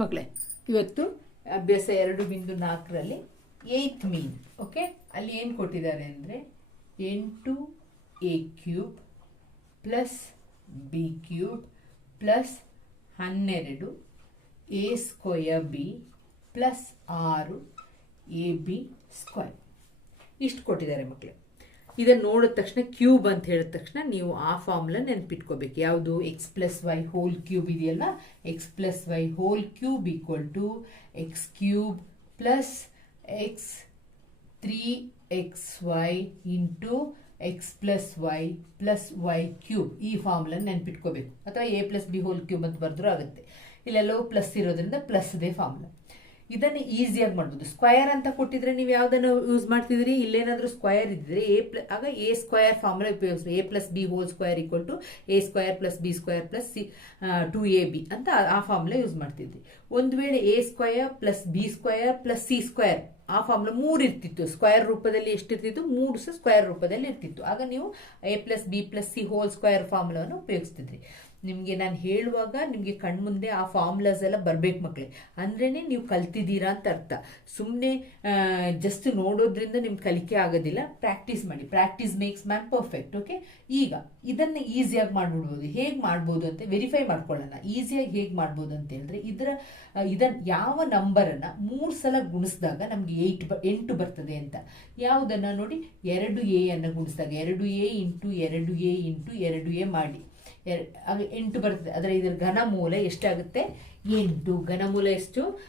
ಮಕ್ಕಳೇ ಇವತ್ತು ಅಭ್ಯಾಸ ಎರಡು ಬಿಂದು ನಾಲ್ಕರಲ್ಲಿ ಏಯ್ತ್ ಮೀನ್ ಓಕೆ ಅಲ್ಲಿ ಏನು ಕೊಟ್ಟಿದ್ದಾರೆ ಅಂದರೆ ಎಂಟು A cube plus B cube plus ಹನ್ನೆರಡು ಎ ಸ್ಕ್ವಯರ್ ಬಿ ಪ್ಲಸ್ ಆರು ಎ ಬಿ ಸ್ಕ್ವಯರ್ ಇಷ್ಟು ಕೊಟ್ಟಿದ್ದಾರೆ ಮಕ್ಕಳು ಇದನ್ನು ನೋಡಿದ ತಕ್ಷಣ ಕ್ಯೂಬ್ ಅಂತ ಹೇಳಿದ ತಕ್ಷಣ ನೀವು ಆ ಫಾರ್ಮುಲಾ ನೆನ್ಪಿಟ್ಕೋಬೇಕು. ಯಾವುದು? X plus Y whole cube ಇದೆಯಲ್ಲ? X plus Y whole cube equal to X cube plus X three X Y into X plus Y plus Y cube ಈ ಫಾರ್ಮುಲ ನೆನ್ಪಿಟ್ಕೋಬೇಕು. ಅಥವಾ A plus B whole cube ಅಂತ ಬರೆದ್ರೂ ಆಗುತ್ತೆ. ಇಲ್ಲೆಲ್ಲವೂ plus ಇರೋದ್ರಿಂದ ಪ್ಲಸ್ದೇ formula ಇದನ್ನು ಈಸಿಯಾಗಿ ಮಾಡ್ಬೋದು. ಸ್ಕ್ವಯರ್ ಅಂತ ಕೊಟ್ಟಿದ್ರೆ ನೀವು ಯಾವುದನ್ನು ಯೂಸ್ ಮಾಡ್ತಿದ್ರಿ ಇಲ್ಲೇನಾದರೂ ಸ್ಕ್ವಯರ್ ಇದ್ದರೆ ಎ ಪ್ಲ ಆಗ ಎ ಸ್ಕ್ವಯರ್ ಫಾರ್ಮುಲಾ ಉಪಯೋಗಿಸ್ಬೋದು. A plus B whole square equal to A square plus B square plus C two A B ಅಂತ ಆ ಫಾರ್ಮುಲಾ ಯೂಸ್ ಮಾಡ್ತಿದ್ರಿ ಒಂದು ವೇಳೆ A square plus B square plus C square ಆ formula ಮೂರು ಇರ್ತಿತ್ತು. Square ರೂಪದಲ್ಲಿ ಎಷ್ಟಿರ್ತಿತ್ತು? ಮೂರು ಸಹ ಸ್ಕ್ವಯರ್ ರೂಪದಲ್ಲಿ ಇರ್ತಿತ್ತು. ಆಗ ನೀವು A plus B plus C whole square ಫಾರ್ಮುಲಾವನ್ನು ಉಪಯೋಗಿಸ್ತಿದ್ರಿ. ನಿಮಗೆ ನಾನು ಹೇಳುವಾಗ ನಿಮಗೆ ಕಣ್ಮುಂದೆ ಆ ಫಾರ್ಮುಲಾಸ್ ಎಲ್ಲ ಬರಬೇಕು ಮಕ್ಕಳೇ ಅಂದ್ರೇ ನೀವು ಕಲ್ತಿದ್ದೀರಾ ಅಂತ ಅರ್ಥ. ಸುಮ್ಮನೆ ಜಸ್ಟ್ ನೋಡೋದ್ರಿಂದ ನಿಮ್ಗೆ ಕಲಿಕೆ ಆಗೋದಿಲ್ಲ. ಪ್ರಾಕ್ಟೀಸ್ ಮಾಡಿ. Practice makes man perfect okay ಈಗ, ಇದನ್ನು ಈಸಿಯಾಗಿ ಮಾಡಿಬಿಡ್ಬೋದು. ಹೇಗೆ ಮಾಡ್ಬೋದು ಅಂತ ವೆರಿಫೈ ಮಾಡ್ಕೊಳ್ಳೋಣ. ಈಸಿಯಾಗಿ ಹೇಗೆ ಮಾಡ್ಬೋದು ಅಂತ ಹೇಳಿದ್ರೆ, ಇದರ ಇದನ್ನು ಯಾವ ನಂಬರನ್ನು ಮೂರು ಸಲ ಗುಣಿಸಿದಾಗ ನಮಗೆ ಏಯ್ಟ್ ಬ, ಎಂಟು ಬರ್ತದೆ ಅಂತ. ಯಾವುದನ್ನು ನೋಡಿ? ಎರಡು ಎ ಅನ್ನು ಗುಣಿಸಿದಾಗ. ಎರಡು ಎ ಇಂಟು ಎರಡು ಎ ಇಂಟು ಎರಡು ಎ ಮಾಡಿ. ಎಂಟು ಬರ್ತದೆ. ಅದರ ಇದರ ಘನಮೂಲ ಎಷ್ಟಾಗುತ್ತೆ? ಎಂಟು. ಘನಮೂಲ ಎಷ್ಟು?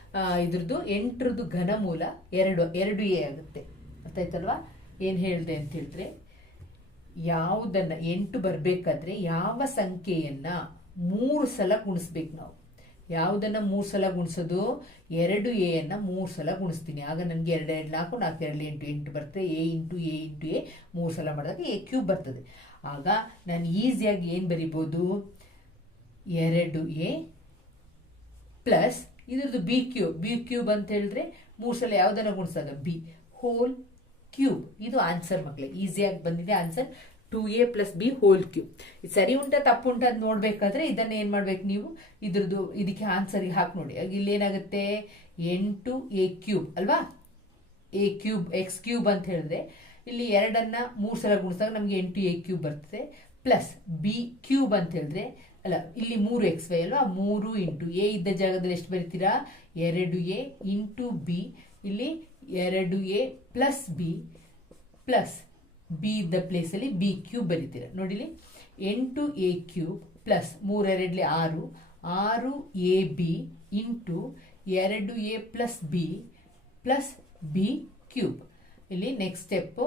ಇದ್ರದ್ದು ಎಂಟರದ್ದು ಘನಮೂಲ ಎರಡು ಎರಡು ಎ ಆಗುತ್ತೆ. ಗೊತ್ತಾಯ್ತಲ್ವಾ ಏನು ಹೇಳಿದೆ ಅಂತ ಹೇಳಿದ್ರೆ, ಯಾವುದನ್ನ ಎಂಟು ಬರಬೇಕಾದ್ರೆ ಯಾವ ಸಂಖ್ಯೆಯನ್ನು ಮೂರು ಸಲ ಗುಣಿಸ್ಬೇಕು ನಾವು? ಯಾವುದನ್ನ ಮೂರು ಸಲ ಗುಣಿಸೋದು? ಎರಡು ಎ ಅನ್ನ ಮೂರು ಸಲ ಗುಣಿಸ್ತೀನಿ. ಆಗ ನನಗೆ ಎರಡು ಎರಡು ನಾಲ್ಕು ನಾಲ್ಕು ಎರಡು ಎಂಟು ಎಂಟು ಬರ್ತದೆ. A into A into A ಮೂರು ಸಲ ಮಾಡಿದಾಗ ಎ ಕ್ಯೂಬ್ ಬರ್ತದೆ. ಆಗ ನಾನು ಈಸಿಯಾಗಿ ಏನು ಬರಿಬೋದು? ಎರಡು ಎ ಪ್ಲಸ್ ಇದ್ರದ್ದು ಬಿ ಕ್ಯೂಬ್. ಬಿ ಕ್ಯೂಬ್ ಅಂತ ಹೇಳಿದ್ರೆ ಮೂರು ಸಲ ಯಾವುದನ್ನು ಗುಣಿಸೋದು? ಬಿ. Whole cube. ಇದು ಆನ್ಸರ್ ಮಕ್ಕಳೇ. ಈಸಿಯಾಗಿ ಬಂದಿದೆ answer. Two A plus B whole cube ಇದು ಸರಿ ಉಂಟಾ, ತಪ್ಪು ಉಂಟಾ ಅಂತ ನೋಡಬೇಕಾದ್ರೆ ಇದನ್ನು ಏನು ಮಾಡ್ಬೇಕು ನೀವು? ಇದ್ರದ್ದು, ಇದಕ್ಕೆ ಆನ್ಸರಿಗೆ ಹಾಕಿ ನೋಡಿ. ಇಲ್ಲಿ ಇಲ್ಲೇನಾಗುತ್ತೆ? ಎಂಟು ಎ ಕ್ಯೂಬ್ ಅಲ್ವಾ? ಎ ಕ್ಯೂಬ್ ಎಕ್ಸ್ ಕ್ಯೂಬ್ ಅಂತ ಹೇಳಿದ್ರೆ ಇಲ್ಲಿ ಎರಡನ್ನ ಮೂರು ಸಲ ಗುಣಿಸಿದಾಗ ನಮಗೆ ಎಂಟು ಎ ಕ್ಯೂಬ್ ಬರ್ತದೆ. ಪ್ಲಸ್ ಬಿ ಕ್ಯೂಬ್ ಅಂತ ಹೇಳಿದ್ರೆ, ಅಲ್ಲ, ಇಲ್ಲಿ ಮೂರು ಎಕ್ಸ್ ವೈ ಅಲ್ವಾ? ಮೂರು ಇಂಟು ಎ ಇದ್ದ ಜಾಗದಲ್ಲಿ ಎಷ್ಟು ಬರೀತೀರಾ? ಎರಡು ಎ ಇಂಟು ಬಿ ಇಲ್ಲಿ ಎರಡು A plus B plus B ಇದ್ದ ಪ್ಲೇಸಲ್ಲಿ ಬಿ ಕ್ಯೂಬ್ ಬರೀತೀರ. ನೋಡಿಲಿ? ಎಂಟು ಎ ಕ್ಯೂಬ್ ಪ್ಲಸ್ ಮೂರೆರಡ್ಲಿ ಆರು ಆರು ಎ ಬಿ ಇಂಟು ಎರಡು A plus B plus B cube ಇಲ್ಲಿ ನೆಕ್ಸ್ಟ್ ಸ್ಟೆಪ್ಪು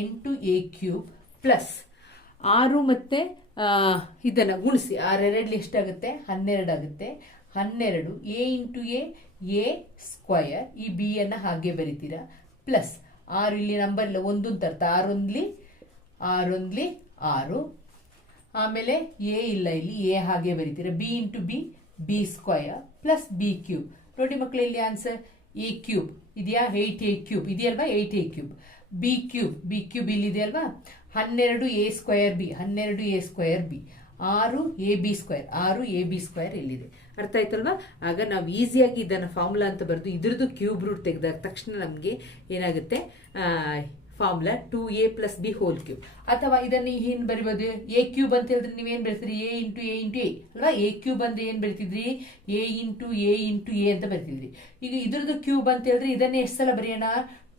ಎಂಟು ಎ ಕ್ಯೂಬ್ ಪ್ಲಸ್ ಆರು ಮತ್ತು ಇದನ್ನು ಗುಣಿಸಿ. ಆರೆರಡ್ಲಿ ಎಷ್ಟಾಗುತ್ತೆ? ಹನ್ನೆರಡಾಗುತ್ತೆ ಹನ್ನೆರಡು A into A A square ಈ ಬಿ ಅನ್ನು ಹಾಗೆ ಬರಿತೀರಾ. ಪ್ಲಸ್ ಆರು ಇಲ್ಲಿ ನಂಬರ್ ಇಲ್ಲ ಒಂದು ಅರ್ಥ ಆರೊಂದ್ಲಿ ಆರೊಂದ್ಲಿ ಆರು. ಆಮೇಲೆ ಎ ಇಲ್ಲ ಇಲ್ಲಿ ಎ ಹಾಗೆ ಬರೀತೀರ. B into B B square plus B cube ನೋಡಿ ಮಕ್ಕಳು ಇಲ್ಲಿ ಆನ್ಸರ್ ಎ ಕ್ಯೂಬ್ ಇದೆಯಾ? ಏಯ್ಟ್ ಎ ಕ್ಯೂಬ್ ಇದೆಯಲ್ವಾ? Eight A cube B cube B cube ಇಲ್ಲಿದೆ ಅಲ್ವಾ ಹನ್ನೆರಡು ಎ ಸ್ಕ್ವಯರ್ ಬಿ ಹನ್ನೆರಡು ಎ ಸ್ಕ್ವಯರ್ ಬಿ ಆರು ಎ ಬಿ ಸ್ಕ್ವಯರ್ ಆರು ಎ ಬಿ ಸ್ಕ್ವಯರ್ ಇಲ್ಲಿದೆ. ಅರ್ಥ ಆಯ್ತಲ್ವಾ? ಆಗ ನಾವು ಈಸಿಯಾಗಿ ಇದನ್ನು ಫಾರ್ಮುಲಾ ಅಂತ ಬರೆದು ಇದ್ರದ್ದು ಕ್ಯೂಬ್ ರೂಟ್ ತೆಗೆದಾಗ ತಕ್ಷಣ ನಮಗೆ ಏನಾಗುತ್ತೆ? Formula two A plus B whole cube ಅಥವಾ ಇದನ್ನು ಏನು ಬರಿಬೋದು? ಎ ಕ್ಯೂಬ್ ಅಂತ ಹೇಳಿದ್ರೆ ನೀವೇನು ಬರೀತೀರಿ? A into A into A ಅಲ್ವಾ? ಎ ಕ್ಯೂಬ್ ಅಂದರೆ ಏನು ಬರಿತಿದ್ರಿ? A into A into A ಅಂತ ಬರಿತಿದ್ರಿ. ಈಗ ಇದ್ರದ್ದು ಕ್ಯೂಬ್ ಅಂತ ಹೇಳಿದ್ರೆ ಇದನ್ನೇ ಎಷ್ಟು ಸಲ ಬರೆಯೋಣ?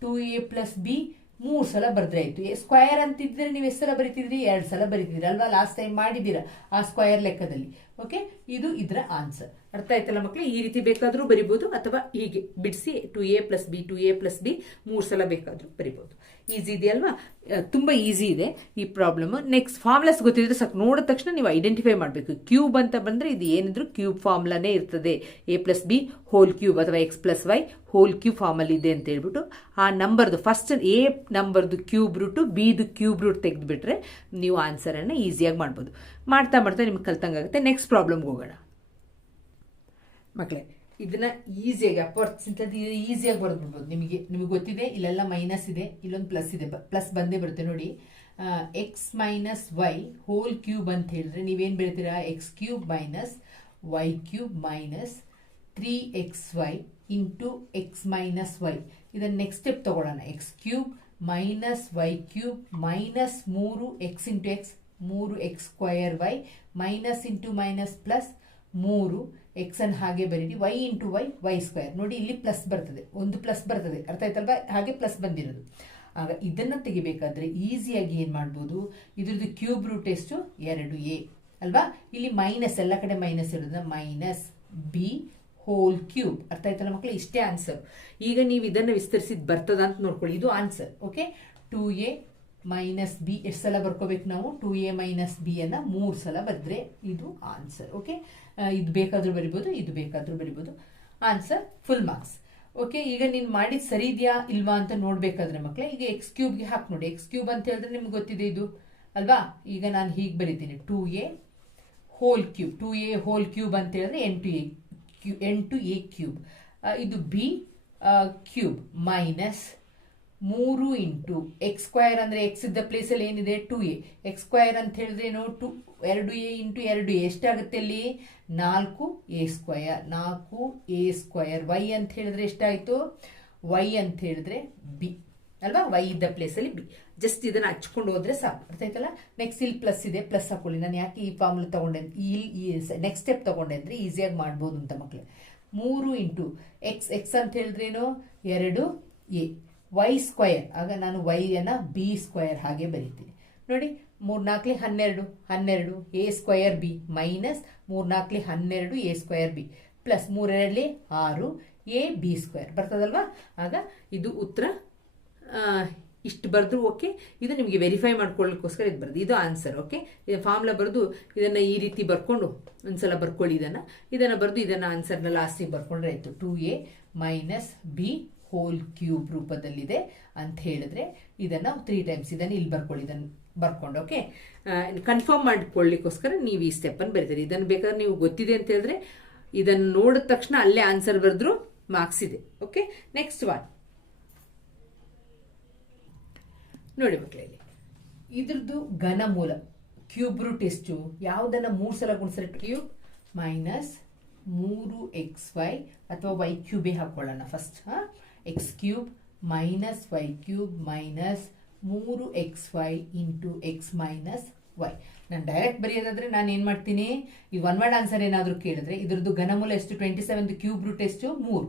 ಟು ಎ ಪ್ಲಸ್ ಬಿ ಮೂರು ಸಲ ಬರೆದ್ರೆ ಆಯ್ತು. ಸ್ಕ್ವಯರ್ ಅಂತಿದ್ರೆ ನೀವು ಎಷ್ಟು ಸಲ ಬರಿತಿದ್ರಿ? ಎರಡು ಸಲ ಬರಿತಿದ್ರಿ. ಅಲ್ವಾ? ಲಾಸ್ಟ್ ಟೈಮ್ ಮಾಡಿದ್ದೀರಾ ಆ ಸ್ಕ್ವಯರ್ ಲೆಕ್ಕದಲ್ಲಿ. ಓಕೆ ಇದು ಇದರ ಆನ್ಸರ್ ಅರ್ಥ ಆಯ್ತಲ್ಲ ಮಕ್ಕಳು ಈ ರೀತಿ ಬೇಕಾದರೂ ಬರಿಬೋದು ಅಥವಾ ಹೀಗೆ ಬಿಡಿಸಿ two A plus B, two A plus B ಮೂರು ಸಲ ಬೇಕಾದರೂ ಬರಿಬೋದು. ಈಸಿ ಇದೆ ಅಲ್ವಾ? ತುಂಬ ಈಸಿ ಇದೆ ಈ ಪ್ರಾಬ್ಲಮ್. ನೆಕ್ಸ್ಟ್ ಫಾರ್ಮುಲಾಸ್ ಗೊತ್ತಿದ್ರೆ ಸಾಕು. ನೋಡಿದ ತಕ್ಷಣ ನೀವು ಐಡೆಂಟಿಫೈ ಮಾಡಬೇಕು. ಕ್ಯೂಬ್ ಅಂತ ಬಂದರೆ ಇದು ಏನಿದ್ರು ಕ್ಯೂಬ್ ಫಾರ್ಮ್ಲಾನೇ ಇರ್ತದೆ. A plus B whole cube ಅಥವಾ X plus Y whole cube ಫಾರ್ಮಲ್ಲಿ ಇದೆ ಅಂತ ಹೇಳ್ಬಿಟ್ಟು ಆ ನಂಬರ್ದು ಫಸ್ಟ್ ಎ ನಂಬರ್ದು ಕ್ಯೂಬ್ ರೂಟು ಬಿದು ಕ್ಯೂಬ್ ರೂಟ್ ತೆಗೆದುಬಿಟ್ರೆ ನೀವು ಆನ್ಸರನ್ನು ಈಸಿಯಾಗಿ ಮಾಡ್ಬೋದು. ಮಾಡ್ತಾ ಮಾಡ್ತಾ ನಿಮ್ಗೆ ಕಲ್ತಂಗಾಗುತ್ತೆ. ನೆಕ್ಸ್ಟ್ ಪ್ರಾಬ್ಲಮ್ಗೆ ಹೋಗೋಣ. ಮಕ್ಕಳೇ ಇದನ್ನ ಈಸಿಯಾಗಿ ಅಪರ್ಚುನಿಟಿ ಈಸಿಯಾಗಿ ಬರೆದ್ಬಿಡ್ಬೋದು ನಿಮಗೆ ನಿಮಗೆ ಗೊತ್ತಿದೆ, ಇಲ್ಲೆಲ್ಲ ಮೈನಸ್ ಇದೆ, ಇಲ್ಲೊಂದು ಪ್ಲಸ್ ಇದೆ ಪ್ಲಸ್ ಬಂದೇ ಬರುತ್ತೆ ನೋಡಿ. X minus Y whole cube ಅಂತ ಹೇಳಿದ್ರೆ ನೀವೇನು ಬೆಳಿತೀರಾ? X cube minus Y cube minus three X Y into X minus Y ಇದನ್ನು ನೆಕ್ಸ್ಟ್ ಸ್ಟೆಪ್ ತಗೊಳ್ಳೋಣ. X cube minus Y cube minus ಮೂರು ಎಕ್ಸ್ ಇಂಟು ಎಕ್ಸ್ ಮೂರು X square Y minus into minus plus ಮೂರು X ಅನ್ನು ಹಾಗೆ ಬರೀರಿ Y into Y Y square ನೋಡಿ ಇಲ್ಲಿ ಪ್ಲಸ್ ಬರ್ತದೆ. ಒಂದು ಪ್ಲಸ್ ಬರ್ತದೆ. ಅರ್ಥ ಆಯ್ತಲ್ವಾ? ಹಾಗೆ ಪ್ಲಸ್ ಬಂದಿರೋದು. ಆಗ ಇದನ್ನು ತೆಗಿಬೇಕಾದ್ರೆ ಈಸಿಯಾಗಿ ಏನು ಮಾಡ್ಬೋದು? ಇದ್ರದ್ದು ಕ್ಯೂಬ್ ರೂಟ್ ಎಷ್ಟು? ಎರಡು ಎ ಅಲ್ವಾ? ಇಲ್ಲಿ ಮೈನಸ್ ಎಲ್ಲ ಕಡೆ ಮೈನಸ್ ಇರೋದ್ರಿಂದ ಮೈನಸ್ ಬಿ ಹೋಲ್ ಕ್ಯೂಬ್ ಅರ್ಥ ಆಯ್ತಲ್ಲ ಮಕ್ಕಳು ಇಷ್ಟೇ ಆನ್ಸರ್ ಈಗ ನೀವು ಇದನ್ನು ವಿಸ್ತರಿಸಿದ್ ಬರ್ತದ ಅಂತ ನೋಡ್ಕೊಳ್ಳಿ. ಇದು answer okay two A minus B ಎಷ್ಟು ಸಲ ಬರ್ಕೋಬೇಕು ನಾವು? ಟು ಎ ಮೈನಸ್ ಬಿ ಅನ್ನ ಮೂರು ಸಲ ಬರೆದ್ರೆ ಇದು ಆನ್ಸರ್ ಓಕೆ ಇದು ಬೇಕಾದರೂ ಬರಿಬೋದು, ಇದು ಬೇಕಾದರೂ ಬರಿಬೋದು. ಆನ್ಸರ್ ಫುಲ್ ಮಾರ್ಕ್ಸ್ ಓಕೆ ಈಗ ನೀನು ಮಾಡಿದ ಸರಿ ಇದೆಯಾ ಇಲ್ವಾ ಅಂತ ನೋಡ್ಬೇಕಾದ್ರೆ ಮಕ್ಕಳೇ ಈಗ ಎಕ್ಸ್ ಕ್ಯೂಬ್ಗೆ ಹಾಕಿ ನೋಡಿ. ಎಕ್ಸ್ ಕ್ಯೂಬ್ ಅಂತ ಹೇಳಿದ್ರೆ ನಿಮ್ಗೆ ಗೊತ್ತಿದೆ ಇದು, ಅಲ್ವಾ? ಈಗ ನಾನು ಹೀಗೆ ಬರಿತೀನಿ. Two A whole cube two A whole cube ಅಂತ ಹೇಳಿದ್ರೆ ಎಂಟು ಎ ಕ್ಯೂ ಎಂಟು ಎ ಕ್ಯೂಬ್ ಇದು ಬಿ ಕ್ಯೂಬ್ ಮೈನಸ್ ಮೂರು ಇಂಟು ಎಕ್ಸ್ ಸ್ಕ್ವಯರ್ ಅಂದರೆ ಎಕ್ಸ್ ಇದ್ದ ಪ್ಲೇಸಲ್ಲಿ ಏನಿದೆ? Two a. ಎಕ್ಸ್ ಸ್ಕ್ವಯರ್ ಅಂತ ಹೇಳಿದ್ರೆ ಏನು? ಟು, ಎರಡು ಎ ಇಂಟು ಎರಡು ಎ. ಎಷ್ಟಾಗುತ್ತೆ ಅಲ್ಲಿ? ನಾಲ್ಕು ಎ ಸ್ಕ್ವಯರ್ ನಾಲ್ಕು ಎ ಸ್ಕ್ವಯರ್ ವೈ ಅಂತ ಹೇಳಿದ್ರೆ ಎಷ್ಟಾಯಿತು? ವೈ ಅಂತ ಹೇಳಿದ್ರೆ ಬಿ. ಅಲ್ವಾ? ವೈ ಇದ್ದ ಪ್ಲೇಸಲ್ಲಿ ಬಿ. ಜಸ್ಟ್ ಇದನ್ನು ಹಚ್ಕೊಂಡು ಹೋದ್ರೆ ಸಾಕು. ಅರ್ಥ ಆಯ್ತಲ್ಲ? ನೆಕ್ಸ್ಟ್ ಇಲ್ಲಿ ಪ್ಲಸ್ ಇದೆ. ಪ್ಲಸ್ ಹಾಕೊಳ್ಳಿ. ನಾನು ಯಾಕೆ ಈ ಫಾರ್ಮುಲಾ ತಗೊಂಡೆ ಇಲ್ಲಿ ನೆಕ್ಸ್ಟ್ ಸ್ಟೆಪ್ ತಗೊಂಡೆ ಅಂದರೆ ಈಸಿಯಾಗಿ ಮಾಡ್ಬೋದು ಅಂತ ಮಕ್ಕಳು ಮೂರು ಇಂಟು ಎಕ್ಸ್ ಎಕ್ಸ್ ಅಂತ ಹೇಳಿದ್ರೇನು ಎರಡು ಎ. ವೈ ಸ್ಕ್ವಯರ್ ಆಗ ನಾನು ವೈಯನ್ನು ಬಿ ಸ್ಕ್ವಯರ್ ಹಾಗೆ ಬರೀತೀನಿ. ನೋಡಿ ಮೂರ್ನಾಲ್ಕಲಿ ಹನ್ನೆರಡು ಹನ್ನೆರಡು ಎ ಸ್ಕ್ವಯರ್ ಬಿ ಮೈನಸ್ ಮೂರ್ನಾಲ್ಕಲಿ ಹನ್ನೆರಡು ಎ ಸ್ಕ್ವಯರ್ ಬಿ ಪ್ಲಸ್ ಮೂರೆರಡಲಿ ಆರು ಎ ಬಿ ಸ್ಕ್ವಯರ್ ಬರ್ತದಲ್ವಾ? ಆಗ ಇದು ಉತ್ತರ ಇಷ್ಟು ಬರೆದ್ರು ಓಕೆ ಇದು ನಿಮಗೆ ವೆರಿಫೈ ಮಾಡ್ಕೊಳ್ಳೋಕ್ಕೋಸ್ಕರ ಇದು ಬರೆದು ಇದು ಆನ್ಸರ್ ಓಕೆ ಇದು ಫಾರ್ಮ್ಲ ಬರೆದು ಇದನ್ನು ಈ ರೀತಿ ಬರ್ಕೊಂಡು ಒಂದ್ಸಲ ಬರ್ಕೊಳ್ಳಿ ಇದನ್ನು. ಇದನ್ನು ಬರೆದು ಇದನ್ನು ಆನ್ಸರ್ನ ಲಾಸ್ಟಿಗೆ ಬರ್ಕೊಂಡ್ರೆ ಆಯಿತು. Two A minus B whole cube ರೂಪದಲ್ಲಿದೆ ಅಂತ ಹೇಳಿದ್ರೆ ಇದನ್ನು ತ್ರೀ ಟೈಮ್ಸ್ ಇದನ್ನು ಇಲ್ಲಿ ಬರ್ಕೊಳ್ಳಿ, ಇದನ್ನು ಬರ್ಕೊಂಡು ಓಕೆ ಕನ್ಫರ್ಮ್ ಮಾಡ್ಕೊಳ್ಳಿಕ್ಕೋಸ್ಕರ ನೀವು ಈ ಸ್ಟೆಪ್ಪನ್ನು ಬರೀತೀರಿ. ಇದನ್ನು ಬೇಕಾದ್ರೆ ನೀವು ಗೊತ್ತಿದೆ ಅಂತ ಹೇಳಿದ್ರೆ ಇದನ್ನು ನೋಡಿದ ತಕ್ಷಣ ಅಲ್ಲೇ ಆನ್ಸರ್ ಬರೆದ್ರು ಮಾರ್ಕ್ಸ್ ಇದೆ ಓಕೆ ನೆಕ್ಸ್ಟ್ ಒನ್ ನೋಡಿ ಮಕ್ಕಳಲ್ಲಿ ಇದ್ರದ್ದು ಘನಮೂಲ ಕ್ಯೂಬ್ ರೂಟ್ ಎಷ್ಟು? ಯಾವುದನ್ನ ಮೂರು ಸಲ ಗುಣಿಸಿದ್ರೆ ಕ್ಯೂಬ್ ಮೈನಸ್ ಮೂರು ಎಕ್ಸ್ ವೈ ಅಥವಾ ವೈ ಕ್ಯೂಬೇ ಹಾಕೊಳ್ಳೋಣ first X cube minus Y cube minus ಮೂರು X Y into X minus Y ನಾನು ಡೈರೆಕ್ಟ್ ಬರೆಯೋದಾದರೆ ನಾನು ಏನು ಮಾಡ್ತೀನಿ? ಈ ಒನ್ ವರ್ಡ್ ಆನ್ಸರ್ ಏನಾದರೂ ಕೇಳಿದ್ರೆ ಇದರದ್ದು ಘನಮೂಲ ಎಷ್ಟು? ಟ್ವೆಂಟಿ ಸೆವೆನ್ ಕ್ಯೂಬ್ ರೂಟ್ ಎಷ್ಟು? ಮೂರು.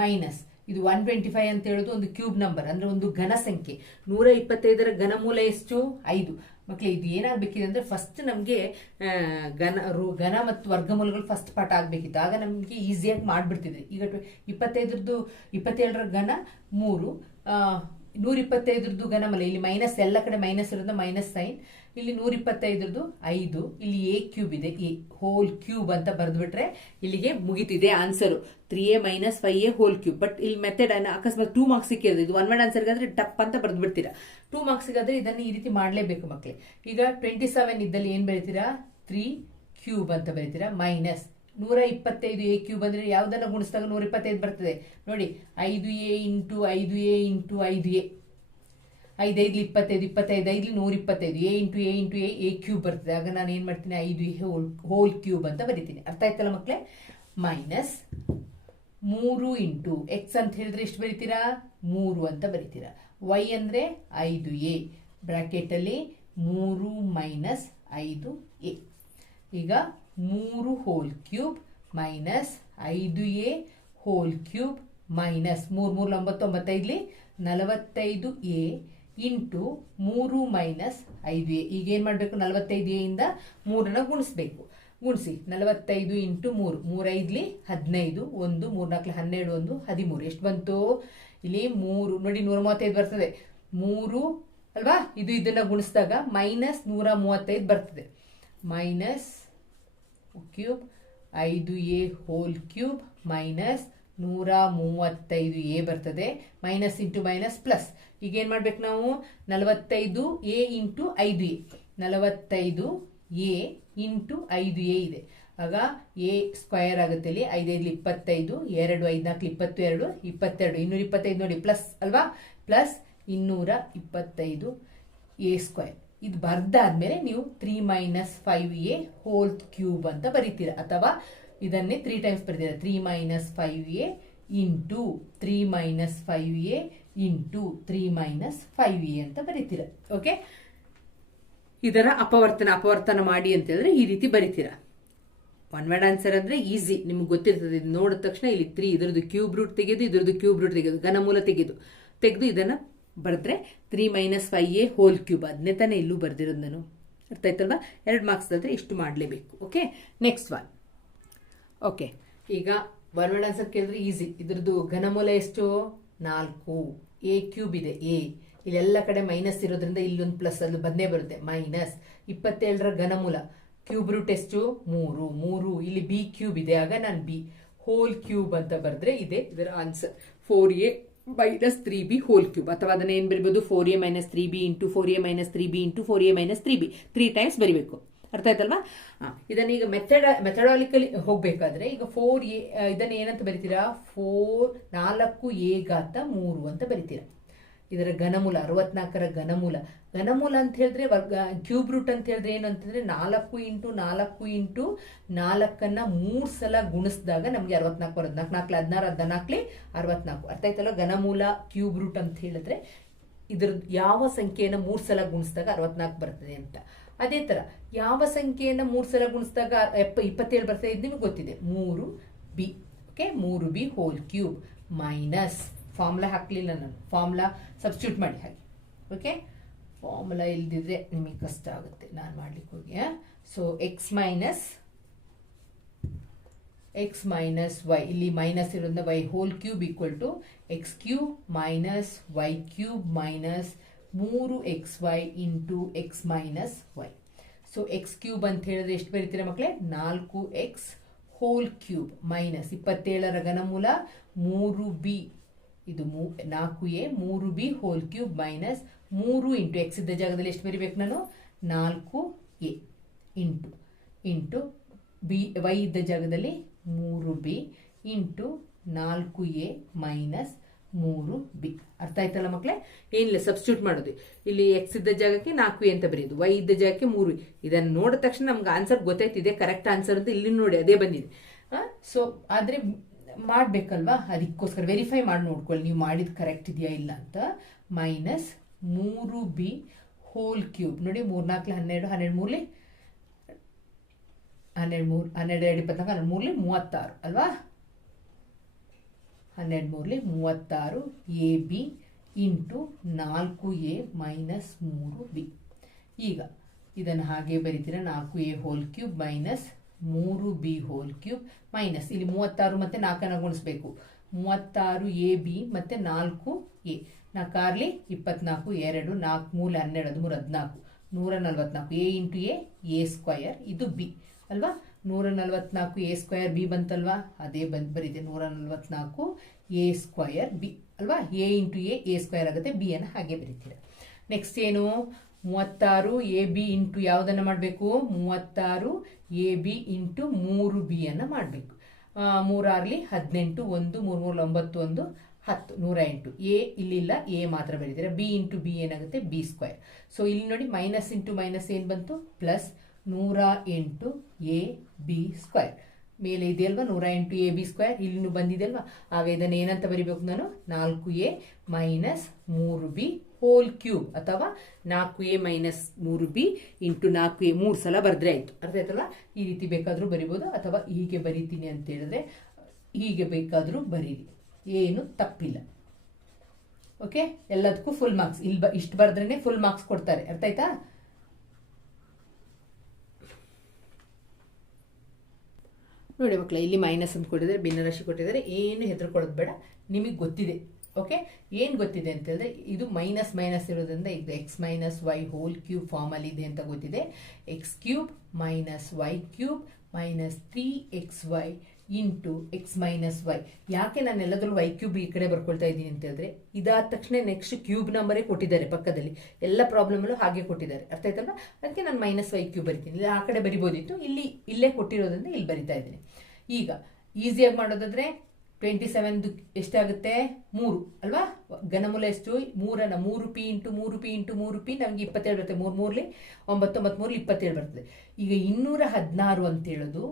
ಮೈನಸ್ ಇದು ಒನ್ ಟ್ವೆಂಟಿ ಫೈವ್ ಅಂತ ಹೇಳೋದು ಒಂದು ಕ್ಯೂಬ್ ನಂಬರ್ ಅಂದರೆ ಒಂದು ಘನ ಸಂಖ್ಯೆ. ನೂರ ಇಪ್ಪತ್ತೈದರ ಘನಮೂಲ ಎಷ್ಟು? ಐದು. ಮಕ್ಕಳೇ ಇದು ಏನಾಗಬೇಕಿದೆ ಅಂದರೆ ಫಸ್ಟ್ ನಮಗೆ ಘನ ರು, ಘನ ಮತ್ತು ವರ್ಗಮೂಲಗಳು ಫಸ್ಟ್ ಪಾಠ ಆಗಬೇಕಿತ್ತು. ಆಗ ನಮಗೆ ಈಸಿಯಾಗಿ ಮಾಡಿಬಿಡ್ತಿದ್ವಿ. ಈಗ ಇಪ್ಪತ್ತೈದರದ್ದು ಇಪ್ಪತ್ತೇಳರ ಘನ, ಮೂರು ನೂರಿಪ್ಪತ್ತೈದರದ್ದು ಇಪ್ಪತ್ತೈದರದ್ದು ಘನಮೂಲ ಇಲ್ಲಿ ಮೈನಸ್ ಎಲ್ಲ ಕಡೆ ಮೈನಸ್ ಇರೋದು ಮೈನಸ್ ಸೈನ್ ಇಲ್ಲಿ ನೂರ ಇಪ್ಪತ್ತೈದರದ್ದು ಐದು, ಇಲ್ಲಿ ಎ ಕ್ಯೂಬ್ ಇದೆ ಎ ಹೋಲ್ ಕ್ಯೂಬ್ ಅಂತ ಬರೆದ್ಬಿಟ್ರೆ ಇಲ್ಲಿಗೆ ಮುಗಿತಿದೆ answer three A minus five A whole cube but ಇಲ್ಲಿ ಮೆಥಡ್ ಅಕಸ್ಮಾತ್ ಟೂ ಮಾರ್ಕ್ಸ್ ಸಿಕ್ಕಿರೋದು. ಇದು ಒನ್ ವರ್ಡ್ ಆನ್ಸರ್ಗಾದ್ರೆ ಟಪ್ ಅಂತ ಬರೆದು ಬಿಡ್ತೀರಾ ಟೂ ಮಾರ್ಕ್ಸ್ಗಾದ್ರೆ ಇದನ್ನು ಈ ರೀತಿ ಮಾಡಲೇಬೇಕು ಮಕ್ಕಳೇ ಈಗ ಟ್ವೆಂಟಿ ಸೆವೆನ್ ಇದ್ದಲ್ಲಿ ಏನು ಬರೀತೀರಾ ತ್ರೀ ಕ್ಯೂಬ್ ಅಂತ ಬರೀತೀರಾ ಮೈನಸ್ ನೂರ ಇಪ್ಪತ್ತೈದು ಎ ಕ್ಯೂಬ್ ಅಂದ್ರೆ ಯಾವುದನ್ನ ಗುಣಿಸಿದಾಗ ನೂರ ಇಪ್ಪತ್ತೈದು ಬರ್ತದೆ. ನೋಡಿ, ಐದು ಎ ಇಂಟು ಐದು ಎ ಇಂಟು ಐದು ಎ ಐದೈದು ಇಪ್ಪತ್ತೈದು ಇಪ್ಪತ್ತೈದು ಐದು ನೂರ ಇಪ್ಪತ್ತೈದು A into A into A A cube ಬರ್ತದೆ. ಆಗ ನಾನು ಏನು ಮಾಡ್ತೀನಿ? ಐದು ಹೋಲ್ ಹೋಲ್ ಕ್ಯೂಬ್ ಅಂತ ಬರಿತೀನಿ. ಅರ್ಥ ಆಯ್ತಲ್ಲ ಮಕ್ಕಳೇ ಮೈನಸ್ ಮೂರು ಇಂಟು ಎಕ್ಸ್ ಅಂತ ಹೇಳಿದ್ರೆ ಎಷ್ಟು ಬರಿತೀರಾ? ಮೂರು ಅಂತ ಬರಿತೀರಾ. ವೈ ಅಂದರೆ ಐದು ಎ. ಅಲ್ಲಿ ಮೂರು ಮೈನಸ್ ಐದು ಎ. ಈಗ ಮೂರು ಹೋಲ್ ಕ್ಯೂಬ್ ಮೈನಸ್ ಐದು ಎ ಹೋಲ್ ಕ್ಯೂಬ್ ಮೈನಸ್ ಮೂರು ಮೂರು ಒಂಬತ್ತೊಂಬತ್ತೈದಲಿ ನಲವತ್ತೈದು ಎ ಇಂಟು ಮೂರು ಮೈನಸ್ ಐದು ಎ. ಈಗ ಏನು ಮಾಡಬೇಕು? ನಲವತ್ತೈದು ಎ ಇಂದ ಮೂರನ್ನ ಗುಣಿಸ್ಬೇಕು. ಗುಣಿಸಿ. ನಲವತ್ತೈದು ಇಂಟು ಮೂರು. ಮೂರೈದ್ಲಿ ಹದಿನೈದು, ಒಂದು ಮೂರ್ನಾಲ್ಕು ಹನ್ನೆರಡು, ಒಂದು, ಹದಿಮೂರು. ಎಷ್ಟು ಬಂತು? ಇಲ್ಲಿ ಮೂರು. ನೋಡಿ, ನೂರ ಮೂವತ್ತೈದು ಬರ್ತದೆ. ಮೂರು ಅಲ್ವಾ? ಇದು ಇದನ್ನ ಗುಣಿಸಿದಾಗ ಮೈನಸ್ ನೂರ ಮೂವತ್ತೈದು ಬರ್ತದೆ. ಮೈನಸ್ ಕ್ಯೂಬ್, ಐದು ಎ ಹೋಲ್ ಕ್ಯೂಬ್, ಮೈನಸ್ ನೂರ ಮೂವತ್ತೈದು ಎ ಬರ್ತದೆ ಮೈನಸ್ ಇಂಟು ಮೈನಸ್ ಪ್ಲಸ್ ಈಗ ಏನು ಮಾಡ್ಬೇಕು ನಾವು? ನಲವತ್ತೈದು ಎ ಇಂಟು ಐದು ಎ. ನಲವತ್ತೈದು ಎ ಇಂಟು ಐದು ಎ ಇದೆ. ಆಗ ಎ ಸ್ಕ್ವಯರ್ ಆಗುತ್ತೆ ಇಲ್ಲಿ. ಐದೈದು ಇಪ್ಪತ್ತೈದು, ಎರಡು ಐದ್ನಾಲ್ಕು ಇಪ್ಪತ್ತು ಎರಡು, ಇಪ್ಪತ್ತೆರಡು. ಇನ್ನೂರ ಇಪ್ಪತ್ತೈದು ನೋಡಿ ಪ್ಲಸ್ ಅಲ್ವಾ? ಪ್ಲಸ್ ಇನ್ನೂರ ಇಪ್ಪತ್ತೈದು ಎ ಸ್ಕ್ವಯರ್ ಇದು ಬರ್ದಾದ್ಮೇಲೆ ನೀವು three minus five A whole cube ಅಂತ ಬರೀತೀರ. ಅಥವಾ ಇದನ್ನೇ ತ್ರೀ ಟೈಮ್ಸ್ ಬರೆದಿದ್ದಾರೆ. Three minus five A into three minus five A into three minus five A ಅಂತ ಬರೀತೀರ. ಓಕೆ ಇದರ ಅಪವರ್ತನ ಅಪವರ್ತನ ಮಾಡಿ ಅಂತ ಹೇಳಿದ್ರೆ ಈ ರೀತಿ ಬರೀತೀರ. ಒನ್ ವರ್ಡ್ ಆನ್ಸರ್ ಅಂದ್ರೆ ಈಸಿ ನಿಮ್ಗೆ ಗೊತ್ತಿರ್ತದೆ, ಇದು ನೋಡಿದ ತಕ್ಷಣ ಇಲ್ಲಿ ತ್ರೀ ಇದರದ್ದು ಕ್ಯೂಬ್ ರೂಟ್ ತೆಗೆದು, ಇದರದ್ದು ಕ್ಯೂಬ್ ರೂಟ್ ತೆಗೆದು ಘನಮೂಲ ತೆಗೆದು. ತೆಗೆದು ಇದನ್ನ ಬರೆದ್ರೆ three minus five A whole cube ಅದನ್ನೇ ತಾನೇ ಇಲ್ಲೂ ಬರ್ದಿರೋದು ನಾನು. ಅರ್ಥ ಆಯ್ತಲ್ವಾ? ಎರಡು ಮಾರ್ಕ್ಸ್ ಆದ್ರೆ ಇಷ್ಟು ಮಾಡಲೇಬೇಕು. ಓಕೆ ನೆಕ್ಸ್ಟ್ ಒನ್ ಓಕೆ ಈಗ ವರ್ಡ್ ಆನ್ಸರ್ ಕೇಳಿದ್ರೆ ಈಸಿ ಇದ್ರದ್ದು ಘನಮೂಲ ಎಷ್ಟು? ನಾಲ್ಕು. ಎ ಕ್ಯೂಬ್ ಇದೆ ಎ ಇಲ್ಲೆಲ್ಲ ಕಡೆ ಮೈನಸ್ ಇರೋದ್ರಿಂದ ಇಲ್ಲೊಂದು ಪ್ಲಸ್ ಅಲ್ಲಿ ಬಂದೇ ಬರುತ್ತೆ. ಮೈನಸ್ ಇಪ್ಪತ್ತೇಳರ ಘನಮೂಲ ಕ್ಯೂಬ್ ರೂಟ್ ಎಷ್ಟು? ಮೂರು. ಮೂರು. ಇಲ್ಲಿ ಬಿ ಕ್ಯೂಬ್ ಇದೆ, ಆಗ ನಾನು ಬಿ ಹೋಲ್ ಕ್ಯೂಬ್ ಅಂತ ಬರೆದ್ರೆ ಇದೆ ಇದರ answer four A minus three B whole cube ಅಥವಾ ಅದನ್ನ ಏನ್ ಬರಿಬೋದು? Four A minus three B into four A minus three B into four A minus three B three times ಬರಿಬೇಕು. ಅರ್ಥ ಆಯ್ತಲ್ವಾ? ಇದನ್ನ ಈಗ ಮೆಥಡ್ ಮೆಥಡಾಲಿಕಲಿ ಹೋಗ್ಬೇಕಾದ್ರೆ ಈಗ ಫೋರ್ ಎ ಇದನ್ನ ಏನಂತ ಬರಿತೀರಾ? ಫೋರ್ ನಾಲ್ಕು ಎ ಘಾತ ಮೂರು ಅಂತ ಬರಿತೀರ. ಇದರ ಘನಮೂಲ, ಅರವತ್ನಾಲ್ಕರ ಘನಮೂಲ. ಘನಮೂಲ ಅಂತ ಹೇಳಿದ್ರೆ ವರ್ಗ ಕ್ಯೂಬ್ ರೂಟ್ ಅಂತ ಹೇಳಿದ್ರೆ ಏನು ಅಂತಂದ್ರೆ ನಾಲ್ಕು ಇಂಟು ನಾಲ್ಕು ಇಂಟು ನಾಲ್ಕನ್ನ ಮೂರು ಸಲ ಗುಣಿಸಿದಾಗ ನಮಗೆ ಅರವತ್ನಾಲ್ಕು ಹದಿನಾಲ್ಕು ನಾಲ್ಕು ನಾಲ್ಕು ಹದಿನಾರು ಹದಿನಾಲ್ಕಲಿ ಅರವತ್ನಾಲ್ಕು. ಅರ್ಥ ಆಯ್ತಲ್ಲ ಘನಮೂಲ ಕ್ಯೂಬ್ ರೂಟ್ ಅಂತ ಹೇಳಿದ್ರೆ ಇದ್ರ ಯಾವ ಸಂಖ್ಯೆಯನ್ನು ಮೂರು ಸಲ ಗುಣಿಸಿದಾಗ ಅರವತ್ನಾಲ್ಕು ಬರ್ತದೆ ಅಂತ. ಅದೇ ತರ ಯಾವ ಸಂಖ್ಯೆಯನ್ನ ಮೂರು ಸಲ ಗುಣಿಸಿದಾಗ ಎಪ್ಪ ಇಪ್ಪತ್ತೇಳು ಬರ್ತದೆ ಇದು ನಿಮಗೆ ಗೊತ್ತಿದೆ. ಮೂರು ಬಿ ಓಕೆ ಮೂರು B whole cube minus formula ಹಾಕ್ಲಿಲ್ಲ ನಾನು. ಫಾರ್ಮುಲಾ ಸಬ್ಸ್ಟ್ಯೂಟ್ ಮಾಡಿ ಹಾಗೆ ಓಕೆ ಫಾರ್ಮುಲಾ ಇಲ್ದಿದ್ರೆ ನಿಮಗೆ ಕಷ್ಟ ಆಗುತ್ತೆ. ನಾನು ಮಾಡ್ಲಿಕ್ಕೆ ಹೋಗಿ so X minus X minus Y ಇಲ್ಲಿ ಮೈನಸ್ ಇರೋದ್ರಿಂದ Y whole cube equal to X cube minus Y cube minus ಮೂರು X Y into X minus Y. So X cube ಅಂತ ಹೇಳಿದ್ರೆ ಎಷ್ಟು ಬರೀತೀರಾ ಮಕ್ಕಳೇ? ನಾಲ್ಕು ಎಕ್ಸ್ ಹೋಲ್ ಕ್ಯೂಬ್ ಮೈನಸ್ ಇಪ್ಪತ್ತೇಳರ ಘನಮೂಲ ಮೂರು ಬಿ. ಇದು ಮೂ, ನಾಲ್ಕು ಎ, ಮೂರು ಬಿ ಹೋಲ್ ಕ್ಯೂಬ್ ಮೈನಸ್ ಮೂರು ಇಂಟು ಎಕ್ಸ್ ಇದ್ದ ಜಾಗದಲ್ಲಿ ಎಷ್ಟು ಬರಿಬೇಕು ನಾನು? ನಾಲ್ಕು A into into B, Y ಇದ್ದ ಜಾಗದಲ್ಲಿ ಮೂರು ಬಿ ಇಂಟು ನಾಲ್ಕು ಎ ಮೈನಸ್ ಮೂರು ಬಿ. ಅರ್ಥ ಆಯ್ತಲ್ಲ ಮಕ್ಕಳೇ ಏನಿಲ್ಲ ಸಬ್ಸ್ಟ್ಯೂಟ್ ಮಾಡೋದು. ಇಲ್ಲಿ ಎಕ್ಸ್ ಇದ್ದ ಜಾಗಕ್ಕೆ ನಾಲ್ಕು ಎ ಅಂತ ಬರೆಯೋದು. ವೈ ಇದ್ದ ಜಾಗಕ್ಕೆ ಮೂರು ಇದನ್ನು ನೋಡಿದ ತಕ್ಷಣ ನಮ್ಗೆ ಆನ್ಸರ್ ಗೊತ್ತಾಯ್ತಿದೆ ಕರೆಕ್ಟ್ ಆನ್ಸರ್ ಅಂತ ಇಲ್ಲಿ ನೋಡಿ, ಅದೇ ಬಂದಿದೆ. ಸೊ ಆದರೆ ಮಾಡಬೇಕಲ್ವಾ? ಅದಕ್ಕೋಸ್ಕರ ವೆರಿಫೈ ಮಾಡಿ ನೋಡ್ಕೊಳ್ಳಿ. ನೀವು ಮಾಡಿದ ಕರೆಕ್ಟ್ ಇದೆಯಾ ಇಲ್ಲ ಅಂತ. ಮೈನಸ್ ಮೂರು ಬಿ ಹೋಲ್ ಕ್ಯೂಬ್ ನೋಡಿ, ಮೂರ್ನಾಲ್ಕು, ಹನ್ನೆರಡು ಹನ್ನೆರಡು ಮೂರ್ಲಿ ಹನ್ನೆರಡು, ಮೂರು, ಹನ್ನೆರಡು, ಎರಡು, ಇಪ್ಪತ್ನಾಲ್ಕು, ಹನ್ನೆರಡು ಮೂರ್ಲಿ ಮೂವತ್ತಾರು. ಅಲ್ವಾ? ಹನ್ನೆರಡು ಮೂರಲ್ಲಿ ಮೂವತ್ತಾರು ಎ ಬಿ ಇಂಟು ನಾಲ್ಕು ಎ ಮೈನಸ್ ಮೂರು ಬಿ. ಈಗ ಇದನ್ನು ಹಾಗೆ ಬರೀತೀರ? ನಾಲ್ಕು ಎ ಹೋಲ್ ಕ್ಯೂಬ್ ಮೈನಸ್ ಮೂರು ಬಿ ಹೋಲ್ ಕ್ಯೂಬ್ ಮೈನಸ್. ಇಲ್ಲಿ ಮೂವತ್ತಾರು ಮತ್ತು ನಾಲ್ಕನ್ನು ಗುಣಿಸ್ಬೇಕು. ಮೂವತ್ತಾರು ಎ ಬಿ ಮತ್ತು ನಾಲ್ಕು ಎ. ನಾಲ್ಕಾರ್ಲಿ ಇಪ್ಪತ್ನಾಲ್ಕು, ಎರಡು, ನಾಲ್ಕು ಮೂಲ ಹನ್ನೆರಡು, ಹದಿಮೂರು, ಹದಿನಾಲ್ಕು. ನೂರ ನಲ್ವತ್ನಾಲ್ಕು. A into A A square ಇದು ಬಿ. ಅಲ್ವಾ? ನೂರ ನಲ್ವತ್ನಾಲ್ಕು ಎ ಸ್ಕ್ವಯರ್ ಬಿ ಬಂತಲ್ವಾ? ಅದೇ ಬಂದು ಬರೀದೆ ನೂರ ನಲ್ವತ್ನಾಲ್ಕು ಎ ಸ್ಕ್ವಯರ್ ಬಿ ಅಲ್ವಾ? A into A A square ಆಗುತ್ತೆ, ಬಿ ಅನ್ನು ಹಾಗೆ ಬರೀತೀರ. ನೆಕ್ಸ್ಟ್ ಏನು? ಮೂವತ್ತಾರು ಎ ಬಿ ಇಂಟು ಯಾವುದನ್ನು ಮಾಡಬೇಕು? ಮೂವತ್ತಾರು ಎ ಬಿ ಇಂಟು ಮೂರು ಬಿ ಅನ್ನು ಮಾಡಬೇಕು. ಮೂರಾರಲಿ ಹದಿನೆಂಟು, ಒಂದು, ಮೂರು ಮೂರು, ಒಂಬತ್ತು, ಒಂದು, ಹತ್ತು, ನೂರ ಎಂಟು. ಎ ಇಲ್ಲಿಲ್ಲ, ಎ ಮಾತ್ರ ಬರೀತೀರ. ಬಿ ಇಂಟು ಬಿ ಏನಾಗುತ್ತೆ? ಬಿ ಸ್ಕ್ವಯರ್ ಸೊ ಇಲ್ಲಿ ನೋಡಿ, ಮೈನಸ್ ಇಂಟು ಮೈನಸ್ ಏನು ಬಂತು? ಪ್ಲಸ್ ನೂರ ಎಂಟು ಎ ಬಿ ಸ್ಕ್ವೇರ್. ಮೇಲೆ ಇದೆಯಲ್ವ? ನೂರ ಎಂಟು ಎ ಬಿ ಸ್ಕ್ವೇರ್. ಇಲ್ಲಿನೂ ಬಂದಿದೆಯಲ್ವಾ? ಆಗ ಇದನ್ನು ಏನಂತ ಬರಿಬೇಕು ನಾನು? ನಾಲ್ಕು ಎ ಮೈನಸ್ ಮೂರು ಬಿ ಹೋಲ್ ಕ್ಯೂಬ್. ಅಥವಾ ನಾಲ್ಕು ಎ ಮೈನಸ್ ಮೂರು ಬಿ ಇಂಟು ನಾಲ್ಕು ಎ ಮೂರು ಸಲ ಬರೆದ್ರೆ ಆಯಿತು. ಅರ್ಥ ಆಯ್ತಲ್ಲ ಈ ರೀತಿ ಬೇಕಾದರೂ ಬರಿಬೋದು. ಅಥವಾ ಹೀಗೆ ಬರಿತೀನಿ ಅಂತ ಹೇಳಿದ್ರೆ ಹೀಗೆ ಬೇಕಾದರೂ ಬರೀರಿ. ಏನು ತಪ್ಪಿಲ್ಲ. ಓಕೆ ಎಲ್ಲದಕ್ಕೂ ಫುಲ್ ಮಾರ್ಕ್ಸ್ ಇಲ್ಲಿ ಬ ಇಷ್ಟು ಬರೆದ್ರೇ ಫುಲ್ ಮಾರ್ಕ್ಸ್ ಕೊಡ್ತಾರೆ. ಅರ್ಥ ಆಯ್ತಾ? ನೋಡಿ ಮಕ್ಕಳು, ಇಲ್ಲಿ ಮೈನಸ್ ಅಂತ ಕೊಟ್ಟಿದ್ದಾರೆ ಭಿನ್ನರಾಶಿ ಕೊಟ್ಟಿದ್ದಾರೆ, ಏನು ಹೆದರ್ಕೊಳ್ಳೋದು ಬೇಡ, ನಿಮಗೆ ಗೊತ್ತಿದೆ ಓಕೆ ಏನು ಗೊತ್ತಿದೆ ಅಂತ ಹೇಳಿದ್ರೆ, ಇದು ಮೈನಸ್ ಮೈನಸ್ ಇರೋದ್ರಿಂದ ಇದು X minus Y whole cube ಫಾರ್ಮಲ್ಲಿ ಇದೆ ಅಂತ ಗೊತ್ತಿದೆ. X cube minus Y cube minus three X Y into X minus Y. ಯಾಕೆ ನಾನು ಎಲ್ಲದರಲ್ಲೂ ವೈ ಕ್ಯೂಬ್ ಈ ಕಡೆ ಬರ್ಕೊಳ್ತಾ ಇದ್ದೀನಿ ಅಂತ ಹೇಳಿದ್ರೆ, ಇದಾದ ತಕ್ಷಣ ನೆಕ್ಸ್ಟ್ ಕ್ಯೂಬ್ ನಂಬರೇ ಕೊಟ್ಟಿದ್ದಾರೆ ಪಕ್ಕದಲ್ಲಿ. ಎಲ್ಲ ಪ್ರಾಬ್ಲಮಲ್ಲೂ ಹಾಗೆ ಕೊಟ್ಟಿದ್ದಾರೆ. ಅರ್ಥ ಆಯ್ತಲ್ಲ ಅದಕ್ಕೆ ನಾನು ಮೈನಸ್ ವೈ ಕ್ಯೂಬ್ ಬರಿತೀನಿ. ಇಲ್ಲಿ ಆ ಕಡೆ ಬರಿಬೋದಿತ್ತು. ಇಲ್ಲಿ, ಇಲ್ಲೇ ಕೊಟ್ಟಿರೋದ್ರಿಂದ ಇಲ್ಲಿ ಬರಿತಾ ಇದ್ದೀನಿ. ಈಗ ಈಸಿಯಾಗಿ ಮಾಡೋದಾದ್ರೆ ಟ್ವೆಂಟಿ ಸೆವೆನ್ದು ಎಷ್ಟಾಗುತ್ತೆ? ಮೂರು, ಅಲ್ವಾ? ಘನಮೂಲ ಎಷ್ಟು? ಮೂರನ್ನ ಮೂರು ಪಿ ಇಂಟು ಮೂರು ಪಿ ಇಂಟು ಮೂರು ಪಿ ನಮಗೆ ಇಪ್ಪತ್ತೇಳು ಬರುತ್ತೆ ಮೂರು ಮೂರ್ಲಿ, ಒಂಬತ್ತೊಂಬತ್ತು ಮೂರ್ಲಿ ಇಪ್ಪತ್ತೇಳು ಬರ್ತದೆ. ಈಗ ಇನ್ನೂರ ಹದಿನಾರು ಅಂತ ಹೇಳೋದು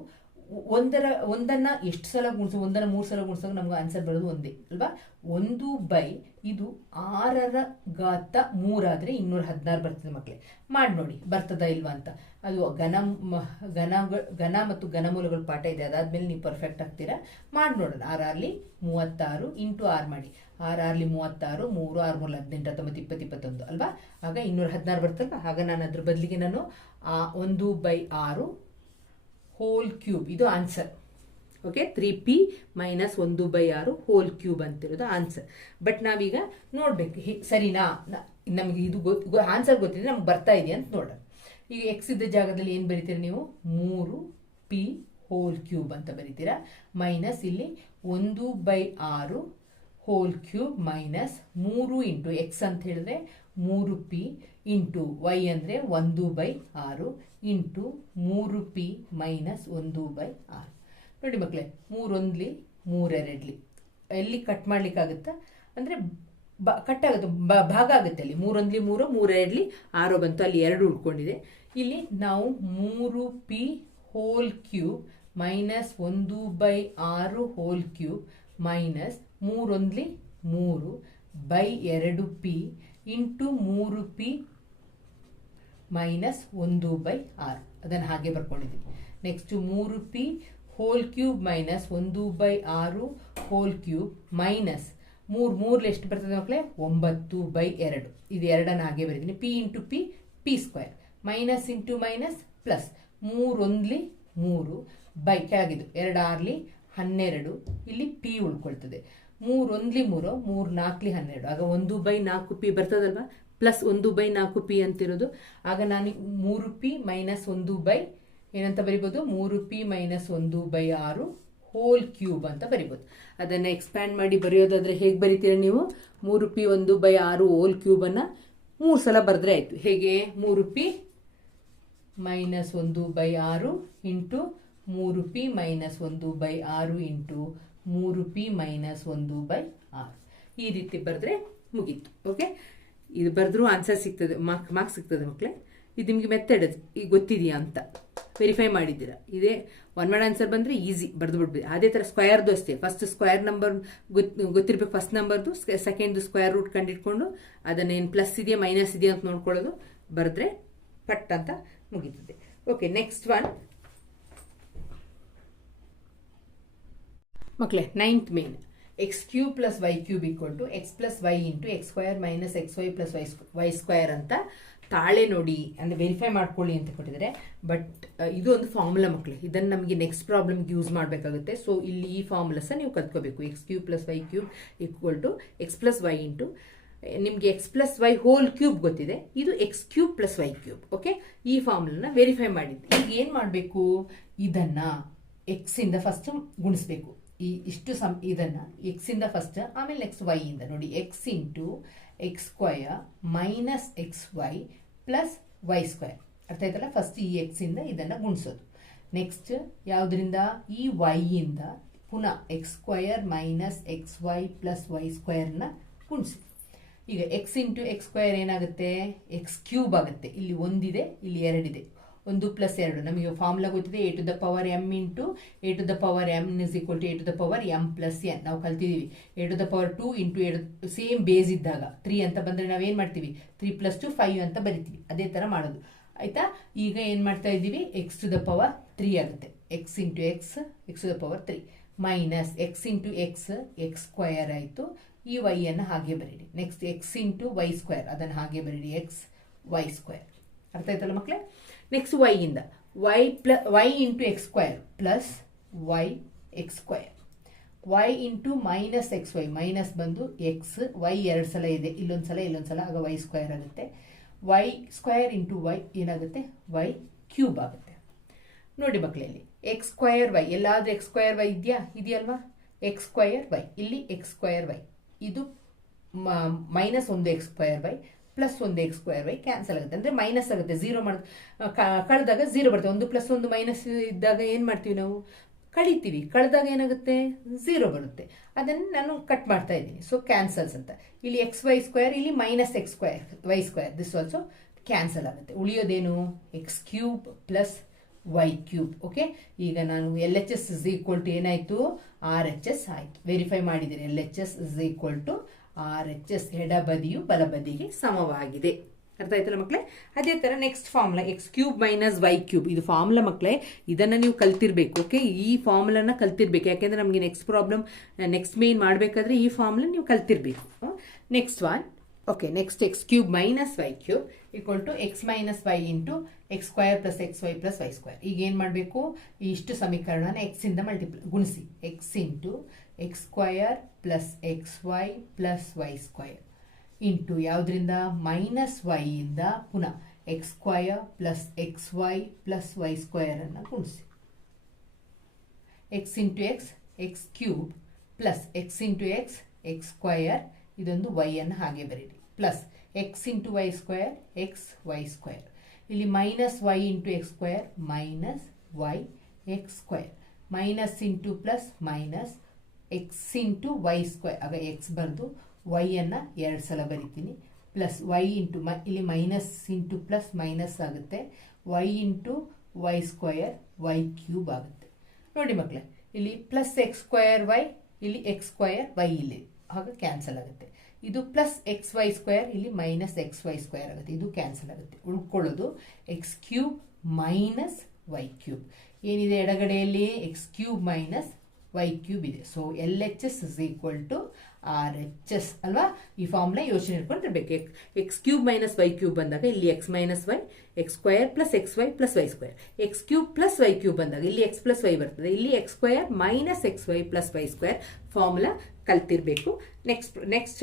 ಒಂದರ, ಒಂದನ್ನ ಎಷ್ಟು ಸಲ ಗುಣಿಸೋ, ಒಂದನ್ನ ಮೂರು ಸಲ ಗುಣಿಸೋಕೆ ನಮ್ಗೆ ಆನ್ಸರ್ ಬರೋದು ಒಂದೇ, ಅಲ್ವಾ? ಒಂದು ಬೈ ಇದು ಆರರ ಘಾತ ಮೂರಾದ್ರೆ ಇನ್ನೂರ ಹದಿನಾರು ಬರ್ತದೆ ಮಕ್ಕಳೇ ಮಾಡಿ ನೋಡಿ, ಬರ್ತದಾ ಇಲ್ವಾ ಅಂತ. ಅದು ಘನ ಘನ ಘನ ಮತ್ತು ಘನಮೂಲಗಳ ಪಾಠ ಇದೆ, ಅದಾದ್ಮೇಲೆ ನೀವು ಪರ್ಫೆಕ್ಟ್ ಆಗ್ತೀರಾ. ಮಾಡಿ ನೋಡೋಣ ಆರಾರ್ಲಿ ಮೂವತ್ತಾರು ಇಂಟು ಆರು ಮಾಡಿ. ಆರಾರ್ಲಿ ಮೂವತ್ತಾರು, ಮೂರು, ಆರು ಮೂರು, ಹದಿನೆಂಟು, ಹತ್ತೊಂಬತ್ತು, ಇಪ್ಪತ್ತು, ಇಪ್ಪತ್ತೊಂದು, ಅಲ್ವಾ? ಆಗ ಇನ್ನೂರ ಹದಿನಾರು ಬರ್ತಲ್ವ ಆಗ ನಾನು ಅದ್ರ ಬದಲಿಗೆ ನಾನು ಒಂದು ಬೈ ಆರು ಹೋಲ್ ಕ್ಯೂಬ್ ಇದು answer okay three P minus ಒಂದು ಬೈ ಆರು ಹೋಲ್ ಕ್ಯೂಬ್ ಅಂತಿರೋದು ಆನ್ಸರ್ ಬಟ್ ನಾವೀಗ ನೋಡ್ಬೇಕು. ಸರಿನಾ? ನಮಗೆ ಇದು ಗೊತ್ತು ಆನ್ಸರ್ ಗೊತ್ತಿದೆ ನಮ್ಗೆ ಬರ್ತಾ ಇದೆಯಾ ಅಂತ ನೋಡೋಣ. ಈಗ ಎಕ್ಸ್ ಇದ್ದ ಜಾಗದಲ್ಲಿ ಏನು ಬರೀತೀರಾ ನೀವು? ಮೂರು ಪಿ ಹೋಲ್ ಕ್ಯೂಬ್ ಅಂತ ಬರೀತೀರಾ. ಮೈನಸ್ ಇಲ್ಲಿ ಒಂದು ಬೈ ಆರು ಹೋಲ್ ಕ್ಯೂಬ್ ಮೈನಸ್ ಮೂರು ಇಂಟು ಎಕ್ಸ್ ಅಂತ ಹೇಳಿದ್ರೆ ಮೂರು ಪಿ ಇಂಟು ವೈ ಅಂದರೆ ಒಂದು ಬೈ ಆರು ಇಂಟು ಮೂರು ಪಿ ಮೈನಸ್ ಒಂದು ಬೈ ಆರು. ನೋಡಿ ಮಕ್ಕಳೇ ಮೂರೊಂದ್ಲಿ, ಮೂರೆರಡ್ಲಿ. ಎಲ್ಲಿ ಕಟ್ ಮಾಡ್ಲಿಕ್ಕಾಗುತ್ತಾ? ಅಂದರೆ ಬ ಕಟ್ ಆಗುತ್ತೆ, ಬ, ಭಾಗ ಆಗುತ್ತೆ ಅಲ್ಲಿ. ಮೂರೊಂದ್ಲಿ ಮೂರು, ಮೂರೆರಡ್ಲಿ ಆರು ಬಂತು. ಅಲ್ಲಿ ಎರಡು ಉಳ್ಕೊಂಡಿದೆ. ಇಲ್ಲಿ ನಾವು ಮೂರು ಪಿ ಹೋಲ್ ಕ್ಯೂಬ್ ಮೈನಸ್ ಒಂದು ಬೈ ಆರು ಹೋಲ್ ಕ್ಯೂಬ್ ಮೈನಸ್ ಮೂರೊಂದ್ಲಿ ಮೂರು ಬೈ ಎರಡು ಪಿ ಇಂಟು ಮೂರು ಪಿ ಮೈನಸ್ ಒಂದು ಬೈ ಆರ್. ಅದನ್ನು ಹಾಗೆ ಬರ್ಕೊಂಡಿದ್ದೀನಿ. ನೆಕ್ಸ್ಟು ಮೂರು ಪಿ ಹೋಲ್ ಕ್ಯೂಬ್ ಮೈನಸ್ ಒಂದು ಬೈ ಆರು ಹೋಲ್ ಕ್ಯೂಬ್ ಮೈನಸ್ ಮೂರು ಮೂರಲ್ಲಿ ಎಷ್ಟು ಬರ್ತದೆ ಮಕ್ಕಳೇ? ಒಂಬತ್ತು ಬೈ ಎರಡು. ಇದು ಎರಡನ್ನು ಹಾಗೆ ಬರೀತೀನಿ. P into P P square minus into minus plus ಮೂರೊಂದ್ಲಿ ಮೂರು ಬೈ ಕೆಳಗಿದ್ದು. ಎರಡು ಆರ್ಲಿ ಹನ್ನೆರಡು. ಇಲ್ಲಿ ಪಿ ಉಳ್ಕೊಳ್ತದೆ. ಮೂರೊಂದ್ಲಿ ಮೂರು ಮೂರು ನಾಲ್ಕಲಿ ಹನ್ನೆರಡು. ಆಗ ಒಂದು ಬೈ ನಾಲ್ಕು ಪಿ ಬರ್ತದಲ್ವಾ? ಪ್ಲಸ್ ಒಂದು ಬೈ ನಾಲ್ಕು ಪಿ ಅಂತಿರೋದು. ಆಗ ನಾನು ಮೂರು ಪಿ ಮೈನಸ್ ಒಂದು ಬೈ ಏನಂತ ಬರಿಬೋದು? ಮೂರು ಪಿ ಮೈನಸ್ ಒಂದು ಬೈ ಆರು ಹೋಲ್ ಕ್ಯೂಬ್ ಅಂತ ಬರಿಬೋದು. ಅದನ್ನು ಎಕ್ಸ್ಪ್ಯಾಂಡ್ ಮಾಡಿ ಬರೆಯೋದಾದ್ರೆ ಹೇಗೆ ಬರಿತೀರ ನೀವು? ಮೂರು ಪಿ ಒಂದು ಬೈ ಆರು ಹೋಲ್ ಕ್ಯೂಬನ್ನು ಮೂರು ಸಲ ಬರೆದ್ರೆ ಆಯಿತು. ಹೇಗೆ? ಮೂರು ಪಿ ಮೈನಸ್ ಒಂದು ಬೈ ಆರು ಇಂಟು ಮೂರು ಪಿ ಮೈನಸ್ ಒಂದು ಬೈ ಆರು ಇಂಟು ಮೂರು ಪಿ ಮೈನಸ್ ಒಂದು ಬೈ ಆರ್. ಈ ರೀತಿ ಬರೆದ್ರೆ ಮುಗೀತು ಓಕೆ ಇದು ಬರೆದ್ರೂ ಆನ್ಸರ್ ಸಿಗ್ತದೆ ಮಾರ್ಕ್ ಮಾರ್ಕ್ಸ್ ಸಿಗ್ತದೆ ಮಕ್ಕಳೇ ಇದು ನಿಮಗೆ ಮೆಥಡ್ ಈಗ ಗೊತ್ತಿದೆಯಾ ಅಂತ. ವೆರಿಫೈ ಮಾಡಿದ್ದೀರಾ? ಇದೇ ಒನ್ ವರ್ಡ್ ಆನ್ಸರ್ ಬಂದರೆ ಈಸಿ ಬರೆದು ಬಿಡ್ಬೋದು ಅದೇ ಥರ ಸ್ಕ್ವಯರ್ದು ಅಷ್ಟೇ. ಫಸ್ಟ್ ಸ್ಕ್ವಯರ್ ನಂಬರ್ ಗೊತ್ತು ಗೊತ್ತಿರಬೇಕು ಫಸ್ಟ್ ನಂಬರ್ದು ಸೆಕೆಂಡ್ ಸ್ಕ್ವಯರ್ ರೂಟ್ ಕಂಡಿಟ್ಕೊಂಡು ಅದನ್ನೇನು ಪ್ಲಸ್ ಇದೆಯಾ ಮೈನಸ್ ಇದೆಯಾ ಅಂತ ನೋಡ್ಕೊಳ್ಳೋದು. ಬರೆದ್ರೆ ಪಟ್ ಅಂತ ಮುಗೀತದೆ. ಓಕೆ ನೆಕ್ಸ್ಟ್ ಒನ್ ಮಕ್ಕಳೇ ninth main X cube plus Y cube equal to X plus Y into X square minus X Y plus Y Y square ಅಂತ ತಾಳೆ ನೋಡಿ ಅಂದರೆ ವೆರಿಫೈ ಮಾಡ್ಕೊಳ್ಳಿ ಅಂತ ಕೊಟ್ಟಿದ್ದಾರೆ. ಬಟ್ ಇದು ಒಂದು ಫಾರ್ಮುಲಾ ಮಕ್ಕಳು ಇದನ್ನು ನಮಗೆ ನೆಕ್ಸ್ಟ್ ಪ್ರಾಬ್ಲಮ್ಗೆ ಯೂಸ್ ಮಾಡಬೇಕಾಗುತ್ತೆ. ಸೊ ಇಲ್ಲಿ ಈ ಫಾರ್ಮುಲಾಸ ನೀವು ಕಲ್ತ್ಕೋಬೇಕು. X cube plus Y cube equal to X plus Y into ನಿಮಗೆ X plus Y whole cube ಗೊತ್ತಿದೆ. ಇದು X cube plus Y cube okay ಈ ಫಾರ್ಮುಲನ್ನ ವೆರಿಫೈ ಮಾಡಿದ್ದು. ಈಗ ಏನು ಮಾಡಬೇಕು? ಇದನ್ನು ಎಕ್ಸಿಂದ ಫಸ್ಟ್ ಗುಣಿಸ್ಬೇಕು. ಈ ಇಷ್ಟು ಸಮ್ ಇದನ್ನು ಎಕ್ಸಿಂದ ಫಸ್ಟ್ ಆಮೇಲೆ ನೆಕ್ಸ್ಟ್ ಇಂದ ನೋಡಿ X into X square minus X Y plus Y square ಅರ್ಥ ಆಯ್ತಲ್ಲ? ಫಸ್ಟ್ ಈ ಎಕ್ಸಿಂದ ಇದನ್ನು ಗುಣಿಸೋದು. ನೆಕ್ಸ್ಟ್ ಯಾವುದರಿಂದ? ಈ ವೈ ಇಂದ ಪುನಃ X square minus X Y plus Y ಸ್ಕ್ವಯರ್ನ ಗುಣಿಸಿ. ಈಗ ಎಕ್ಸ್ ಇಂಟು ಎಕ್ಸ್ ಸ್ಕ್ವಯರ್ ಏನಾಗುತ್ತೆ? ಎಕ್ಸ್ ಕ್ಯೂಬ್ ಆಗುತ್ತೆ. ಇಲ್ಲಿ ಒಂದಿದೆ, ಇಲ್ಲಿ ಎರಡಿದೆ. ಒಂದು ಪ್ಲಸ್ ಎರಡು. ನಮಗೆ ಫಾರ್ಮುಲಾ ಗೊತ್ತಿದೆ A to the power M into A to the power M is equal to A to the power M plus N ನಾವು ಕಲ್ತಿದ್ದೀವಿ A to the power two into A same base ಇದ್ದಾಗ three ಅಂತ ಬಂದರೆ ನಾವೇನು ಮಾಡ್ತೀವಿ? Three plus two five ಅಂತ ಬರಿತೀವಿ. ಅದೇ ಥರ ಮಾಡೋದು. ಆಯಿತಾ? ಈಗ ಏನು ಮಾಡ್ತಾ ಇದ್ದೀವಿ? X to the power three ಆಗುತ್ತೆ. X into X X to the power three minus X into X X square ಆಯಿತು. ಈ ವೈಯನ್ನು ಹಾಗೆ ಬರೀರಿ. Next X into Y square ಅದನ್ನು ಹಾಗೆ ಬರೀರಿ. ಎಕ್ಸ್ ವೈ ಸ್ಕ್ವೇರ್ ಅರ್ಥ ಆಯ್ತಲ್ಲ ಮಕ್ಕಳೇ ನೆಕ್ಸ್ಟ್ ವೈ ಇಂದ. Y plus Y into X square plus Y X square Y into minus X Y minus ಬಂದು ಎಕ್ಸ್ ವೈ ಎರಡು ಸಲ ಇದೆ. ಇಲ್ಲೊಂದು ಸಲ ಇಲ್ಲೊಂದು ಸಲ. ಆಗ ವೈ ಸ್ಕ್ವೈರ್ ಆಗುತ್ತೆ. ವೈ ಸ್ಕ್ವೇರ್ ಇಂಟು ವೈ ಏನಾಗುತ್ತೆ? ವೈ ಕ್ಯೂಬ್ ಆಗುತ್ತೆ. ನೋಡಿ ಮಕ್ಕಳಲ್ಲಿ ಎಕ್ಸ್ ಸ್ಕ್ವಯರ್ ವೈ ಎಲ್ಲಾದರೂ ಎಕ್ಸ್ ಸ್ಕ್ವಯರ್ ವೈ ಇದೆಯಾ? ಇದೆಯಲ್ವಾ? ಎಕ್ಸ್ ಸ್ಕ್ವಯರ್ ವೈ ಇಲ್ಲಿ ಎಕ್ಸ್ ಸ್ಕ್ವಯರ್ ವೈ ಇದು ಮೈನಸ್ ಒಂದು ಎಕ್ಸ್ ಸ್ಕ್ವಯರ್ ವೈ ಪ್ಲಸ್ ಒಂದು ಎಕ್ಸ್ ಸ್ಕ್ವೇರ್ ವೈ ಕ್ಯಾನ್ಸಲ್ ಆಗುತ್ತೆ. ಅಂದರೆ ಮೈನಸ್ ಆಗುತ್ತೆ. ಝೀರೋ ಮಾಡಿ ಕಳೆದಾಗ ಝೀರೋ ಬರುತ್ತೆ. ಒಂದು ಪ್ಲಸ್ ಒಂದು ಮೈನಸ್ ಇದ್ದಾಗ ಏನು ಮಾಡ್ತೀವಿ ನಾವು? ಕಳಿತೀವಿ. ಕಳೆದಾಗ ಏನಾಗುತ್ತೆ? ಝೀರೋ ಬರುತ್ತೆ. ಅದನ್ನು ನಾನು ಕಟ್ ಮಾಡ್ತಾ ಇದ್ದೀನಿ. ಸೊ ಕ್ಯಾನ್ಸಲ್ಸ್ ಅಂತ. ಇಲ್ಲಿ ಎಕ್ಸ್ ವೈ ಸ್ಕ್ವೇರ್ ಇಲ್ಲಿ minus X square Y square this also cancel ಆಗುತ್ತೆ. ಉಳಿಯೋದೇನು? X cube plus Y cube okay ಈಗ ನಾನು L H S is equal to ಏನಾಯಿತು? ಆರ್ ಎಚ್ ಎಸ್ ಆಯಿತು. ವೆರಿಫೈ ಮಾಡಿದ್ದೀನಿ L H S is equal to R H S ಎಡಬದಿಯು ಬಲಬದಿಗೆ ಸಮವಾಗಿದೆ. ಅರ್ಥ ಆಯ್ತಲ್ಲ ಮಕ್ಕಳೇ ಅದೇ ಥರ next formula X cube minus Y cube ಇದು ಫಾರ್ಮುಲಾ ಮಕ್ಕಳೇ ಇದನ್ನು ನೀವು ಕಲ್ತಿರ್ಬೇಕು ಓಕೆ ಈ ಫಾರ್ಮುಲಾನ ಕಲ್ತಿರ್ಬೇಕು. ಯಾಕೆಂದರೆ ನಮಗೆ ನೆಕ್ಸ್ಟ್ ಪ್ರಾಬ್ಲಮ್ ನೆಕ್ಸ್ಟ್ ಮೇನ್ ಮಾಡಬೇಕಾದ್ರೆ ಈ ಫಾರ್ಮುಲಾ ನೀವು ಕಲ್ತಿರ್ಬೇಕು. Next one okay next X cube minus Y cube equal to X minus Y into X square plus X Y plus Y square ಈಗ ಏನು ಮಾಡಬೇಕು? ಇಷ್ಟು ಸಮೀಕರಣನ ಎಕ್ಸಿಂದ ಮಲ್ಟಿಪ್ಲೈ ಗುಣಿಸಿ. X into X square plus X Y plus Y square into ಯಾವುದರಿಂದ? Minus ವೈಯಿಂದ ಪುನಃ X square plus X Y plus Y ಸ್ಕ್ವಯರನ್ನು ಗುಣಿಸಿ. X into X X cube plus X into X X square ಇದೊಂದು ವೈಯನ್ನು ಹಾಗೆ ಬರೀರಿ. Plus X into Y square X Y square ಇಲ್ಲಿ minus Y into X square minus Y X square minus into plus minus X into Y square ಆಗ X ಬರೆದು ವೈಯನ್ನು ಎರಡು ಸಲ ಬರಿತೀನಿ. ಪ್ಲಸ್ ವೈ ಇಂಟು ಮ, ಇಲ್ಲಿ ಮೈನಸ್ ಇಂಟು ಪ್ಲಸ್ ಮೈನಸ್ ಆಗುತ್ತೆ. Y into Y square Y cube ಆಗುತ್ತೆ. ನೋಡಿ ಮಕ್ಕಳೇ ಇಲ್ಲಿ ಪ್ಲಸ್ ಎಕ್ಸ್ ಸ್ಕ್ವಯರ್ ವೈ ಇಲ್ಲಿ ಎಕ್ಸ್ ಸ್ಕ್ವಯರ್ ವೈ ಇಲ್ಲಿ. ಆಗ ಕ್ಯಾನ್ಸಲ್ ಆಗುತ್ತೆ. ಇದು ಪ್ಲಸ್ ಎಕ್ಸ್ ವೈ ಸ್ಕ್ವಯರ್ ಇಲ್ಲಿ ಮೈನಸ್ ಎಕ್ಸ್ ವೈ ಸ್ಕ್ವಯರ್ ಆಗುತ್ತೆ. ಇದು ಕ್ಯಾನ್ಸಲ್ ಆಗುತ್ತೆ. ಉಳ್ಕೊಳ್ಳೋದು X cube minus Y cube ಏನಿದೆ ಎಡಗಡೆಯಲ್ಲಿ? X cube minus Y cube ಇದೆ. So L H S is equal to R H S ಅಲ್ವಾ? ಈ ಫಾರ್ಮ್ನ ಯೋಚನೆ ಇಟ್ಕೊಂಡಿರ್ಬೇಕು. X cube minus Y cube ಬಂದಾಗ ಇಲ್ಲಿ X minus Y X square plus X Y plus Y square X cube plus Y cube ಬಂದಾಗ ಇಲ್ಲಿ X plus Y ಬರ್ತದೆ. ಇಲ್ಲಿ X square minus X Y plus Y square formula ಕಲ್ತಿರಬೇಕು. Next next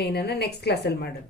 ಮೇನನ್ನು next ಕ್ಲಾಸಲ್ಲಿ ಮಾಡೋಣ.